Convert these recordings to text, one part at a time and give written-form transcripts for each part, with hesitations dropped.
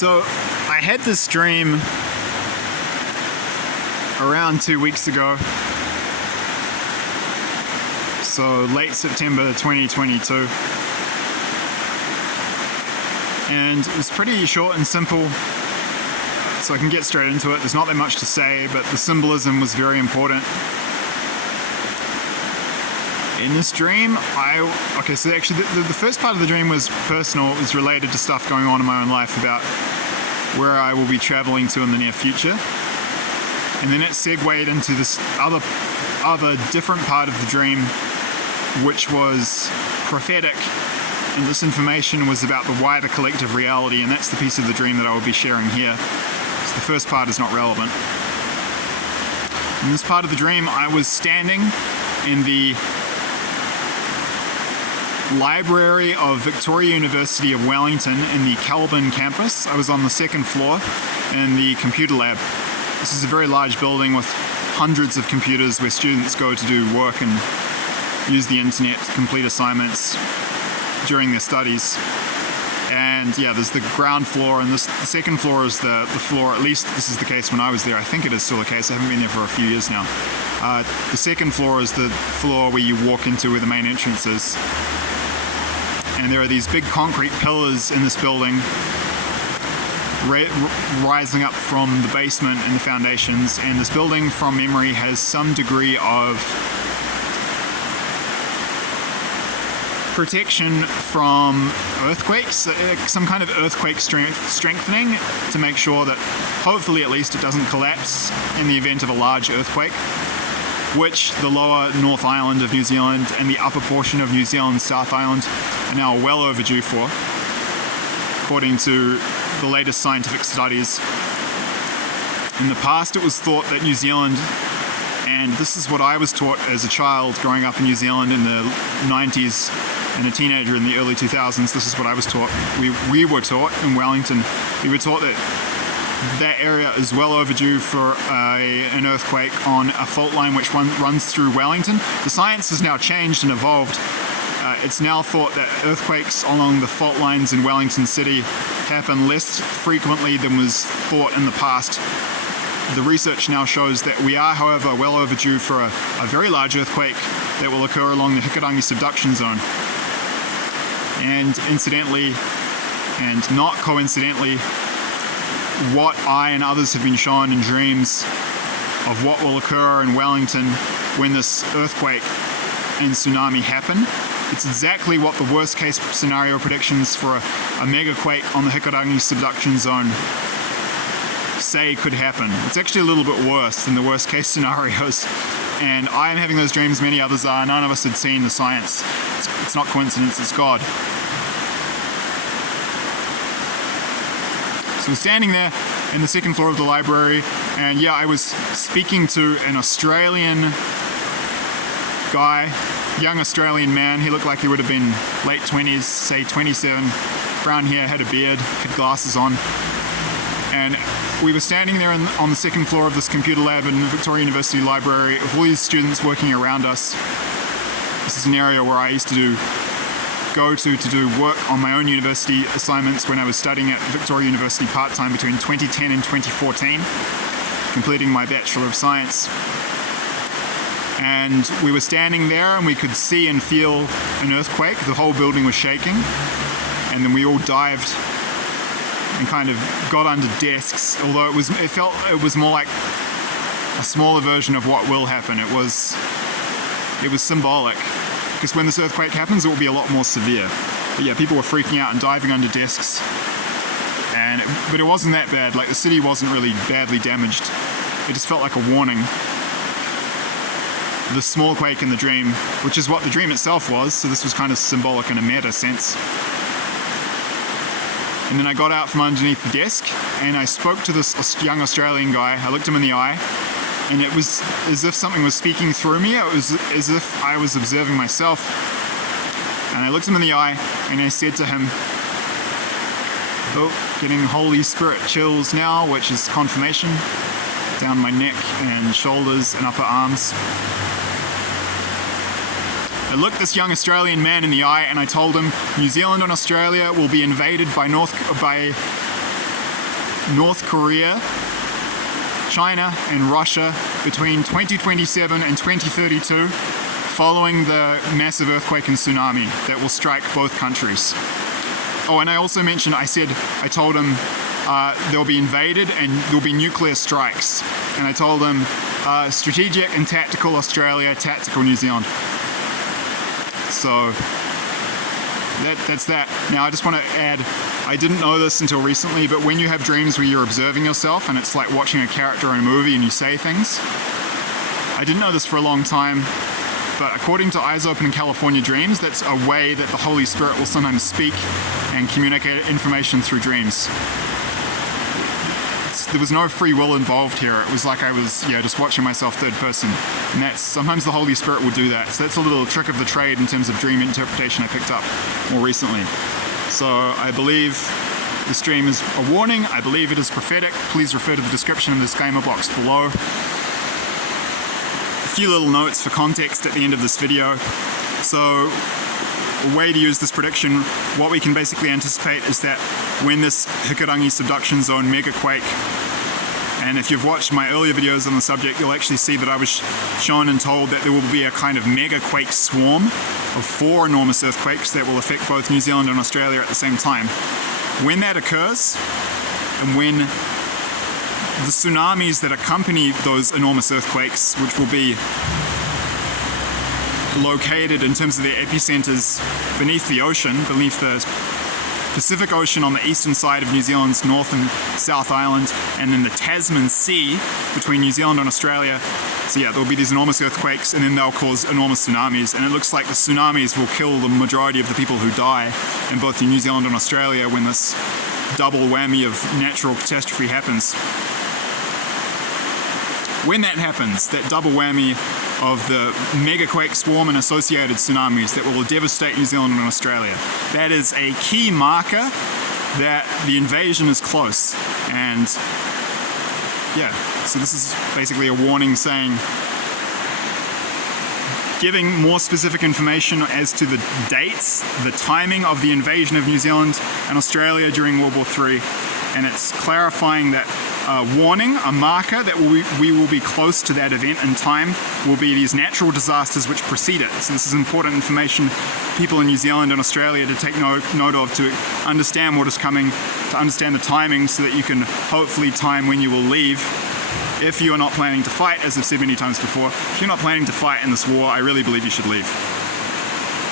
So I had this dream around 2 weeks ago. So late September 2022. And it was pretty short and simple, so I can get straight into it. There's not that much to say, but the symbolism was very important. In this dream, so actually the first part of the dream was personal. It was related to stuff going on in my own life about where I will be traveling to in the near future. And then it segued into this other different part of the dream, which was prophetic. And this information was about the wider collective reality, and that's the piece of the dream that I will be sharing here. So the first part is not relevant. In this part of the dream, I was standing in the library of Victoria University of Wellington in the Kelburn campus. I was on the second floor in the computer lab. This is a very large building with hundreds of computers where students go to do work and use the internet to complete assignments during their studies. And yeah, there's the ground floor, and the second floor is the floor, at least this is the case when I was there. I think it is still the case. I haven't been there for a few years now. The second floor is the floor where you walk into where the main entrance is. And there are these big concrete pillars in this building rising up from the basement and the foundations. And this building, from memory, has some degree of protection from earthquakes, some kind of earthquake strengthening to make sure that, hopefully at least, it doesn't collapse in the event of a large earthquake, which the lower North Island of New Zealand and the upper portion of New Zealand's South Island are now well overdue for, according to the latest scientific studies. In the past, it was thought that New Zealand, and this is what I was taught as a child growing up in New Zealand in the 90s and a teenager in the early 2000s, this is what I was taught. We were taught in Wellington, we were taught that area is well overdue for an earthquake on a fault line which runs through Wellington. The science has now changed and evolved. It's now thought that earthquakes along the fault lines in Wellington City happen less frequently than was thought in the past. The research now shows that we are, however, well overdue for a very large earthquake that will occur along the Hikurangi subduction zone. And incidentally, and not coincidentally, what I and others have been shown in dreams of what will occur in Wellington when this earthquake and tsunami happen. It's exactly what the worst case scenario predictions for a megaquake on the Hikurangi subduction zone say could happen. It's actually a little bit worse than the worst case scenarios. And I am having those dreams, many others are. None of us had seen the science. It's not coincidence, it's God. So we're standing there in the second floor of the library, and yeah, I was speaking to an Australian guy, young Australian man. He looked like he would have been late 20s, say 27, brown hair, had a beard, had glasses on. And we were standing there on the second floor of this computer lab in the Victoria University Library with all these students working around us. This is an area where I used to go to do work on my own university assignments when I was studying at Victoria University part-time between 2010 and 2014, completing my Bachelor of Science. And we were standing there and we could see and feel an earthquake. The whole building was shaking. And then we all dived and kind of got under desks, although it was more like a smaller version of what will happen. It was symbolic, because when this earthquake happens, it will be a lot more severe. But yeah, people were freaking out and diving under desks, but it wasn't that bad. Like, the city wasn't really badly damaged. It just felt like a warning. The small quake in the dream, which is what the dream itself was, so this was kind of symbolic in a meta sense. And then I got out from underneath the desk and I spoke to this young Australian guy. I looked him in the eye, and it was as if something was speaking through me. It was as if I was observing myself. And I looked him in the eye and I said to him, getting Holy Spirit chills now, which is confirmation, down my neck and shoulders and upper arms. I looked this young Australian man in the eye and I told him New Zealand and Australia will be invaded by North Korea, China, and Russia between 2027 and 2032, following the massive earthquake and tsunami that will strike both countries. Oh, and I also mentioned, I told him they'll be invaded and there'll be nuclear strikes. And I told him strategic and tactical Australia, tactical New Zealand. So that's that. Now I just want to add, I didn't know this until recently, but when you have dreams where you're observing yourself and it's like watching a character in a movie and you say things, I didn't know this for a long time, but according to Eyes Open in California Dreams, that's a way that the Holy Spirit will sometimes speak and communicate information through dreams. There was no free will involved here. It was like I was just watching myself third person. And sometimes the Holy Spirit will do that. So that's a little trick of the trade in terms of dream interpretation I picked up more recently. So I believe this dream is a warning. I believe it is prophetic. Please refer to the description in the disclaimer box below. A few little notes for context at the end of this video. So a way to use this prediction, what we can basically anticipate is that when this Hikurangi subduction zone megaquake, and if you've watched my earlier videos on the subject, you'll actually see that I was shown and told that there will be a kind of megaquake swarm of 4 enormous earthquakes that will affect both New Zealand and Australia at the same time. When that occurs, and when the tsunamis that accompany those enormous earthquakes, which will be located in terms of their epicenters beneath the ocean, beneath the Pacific Ocean on the eastern side of New Zealand's North and South Island, and then the Tasman Sea between New Zealand and Australia. So yeah, there'll be these enormous earthquakes, and then they'll cause enormous tsunamis, and it looks like the tsunamis will kill the majority of the people who die in both New Zealand and Australia when this double whammy of natural catastrophe happens. When that happens, that double whammy of the megaquake swarm and associated tsunamis that will devastate New Zealand and Australia, that is a key marker that the invasion is close. And yeah, so this is basically a warning saying, giving more specific information as to the dates, the timing of the invasion of New Zealand and Australia during World War III, and it's clarifying that warning, a marker that we will be close to that event in time, will be these natural disasters which precede it. So this is important information for people in New Zealand and Australia to take note of, to understand what is coming, to understand the timing, so that you can hopefully time when you will leave. If you are not planning to fight, as I've said many times before, if you're not planning to fight in this war, I really believe you should leave.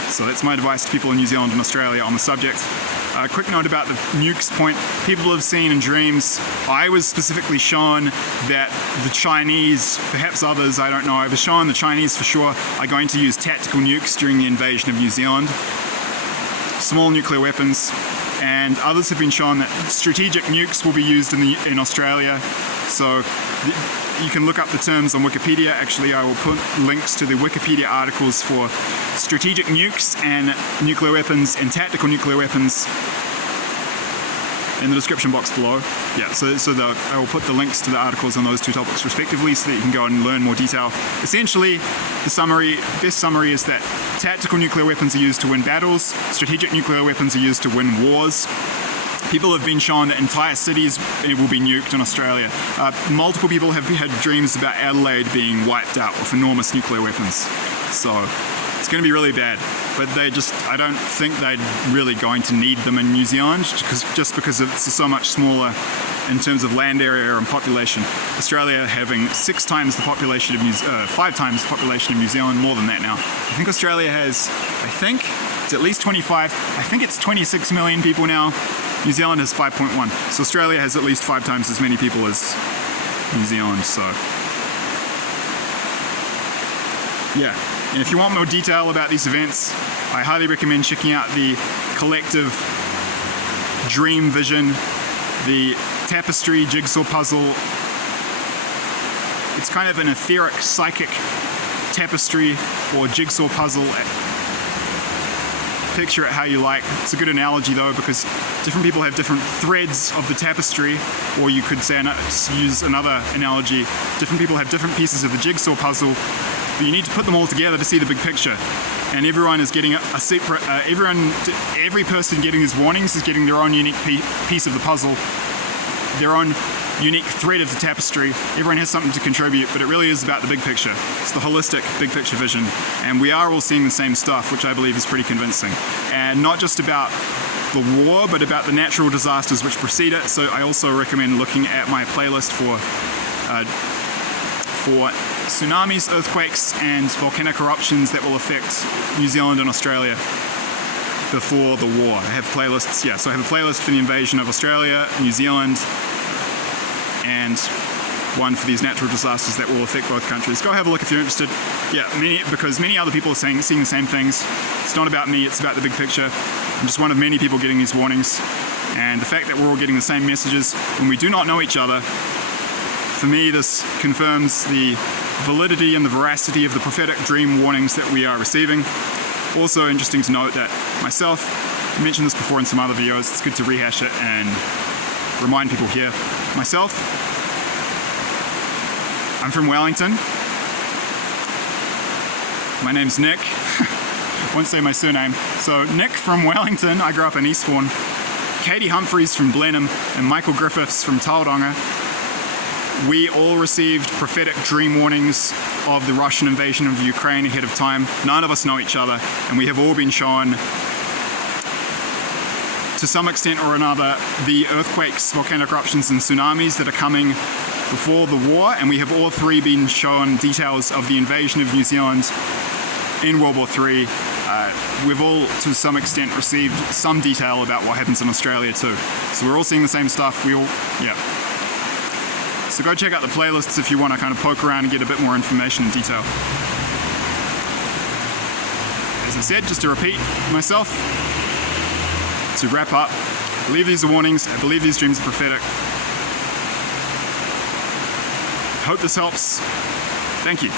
So that's my advice to people in New Zealand and Australia on the subject. A quick note about the nukes point. People have seen in dreams, I was specifically shown that the Chinese, perhaps others, I don't know, I was shown the Chinese for sure are going to use tactical nukes during the invasion of New Zealand. Small nuclear weapons. And others have been shown that strategic nukes will be used in Australia. So you can look up the terms on Wikipedia. Actually, I will put links to the Wikipedia articles for strategic nukes and nuclear weapons and tactical nuclear weapons in the description box below. Yeah, so I will put the links to the articles on those two topics respectively, so that you can go and learn more detail. Essentially, the best summary is that tactical nuclear weapons are used to win battles, strategic nuclear weapons are used to win wars. People have been shown that entire cities will be nuked in Australia. Multiple people have had dreams about Adelaide being wiped out with enormous nuclear weapons. So it's going to be really bad. But I don't think they're really going to need them in New Zealand, just because it's so much smaller in terms of land area and population. Australia having 5 times the population of New Zealand, more than that now. I think Australia has, it's at least 25, I think it's 26 million people now. New Zealand has 5.1. So Australia has at least 5 times as many people as New Zealand, so. Yeah, and if you want more detail about these events, I highly recommend checking out the collective dream vision, the tapestry jigsaw puzzle. It's kind of an etheric, psychic tapestry or jigsaw puzzle. Picture it how you like. It's a good analogy though, because different people have different threads of the tapestry, or you could say use another analogy. Different people have different pieces of the jigsaw puzzle, but you need to put them all together to see the big picture. And everyone is getting a separate. Every person getting these warnings is getting their own unique piece of the puzzle. their own unique thread of the tapestry. Everyone has something to contribute, but it really is about the big picture. It's the holistic big picture vision, and we are all seeing the same stuff, which I believe is pretty convincing. And not just about the war, but about the natural disasters which precede it. So I also recommend looking at my playlist for tsunamis, earthquakes, and volcanic eruptions that will affect New Zealand and Australia before the war. I have playlists, so I have a playlist for the invasion of Australia, New Zealand, and one for these natural disasters that will affect both countries. Go have a look if you're interested. Because many other people are seeing the same things. It's not about me, it's about the big picture. I'm just one of many people getting these warnings. And the fact that we're all getting the same messages when we do not know each other, for me, this confirms the validity and the veracity of the prophetic dream warnings that we are receiving. Also interesting to note that myself, I mentioned this before in some other videos, it's good to rehash it and remind people here. Myself, I'm from Wellington. My name's Nick. Won't say my surname. So Nick from Wellington, I grew up in Eastbourne. Katie Humphreys from Blenheim and Michael Griffiths from Tauranga. We all received prophetic dream warnings of the Russian invasion of Ukraine ahead of time. None of us know each other, and we have all been shown, to some extent or another, the earthquakes, volcanic eruptions, and tsunamis that are coming before the war, and we have all three been shown details of the invasion of New Zealand in World War III. We've all, to some extent, received some detail about what happens in Australia too. So we're all seeing the same stuff. So go check out the playlists if you want to kind of poke around and get a bit more information and detail. As I said, just to repeat myself, to wrap up, I believe these are warnings, I believe these dreams are prophetic. Hope this helps. Thank you.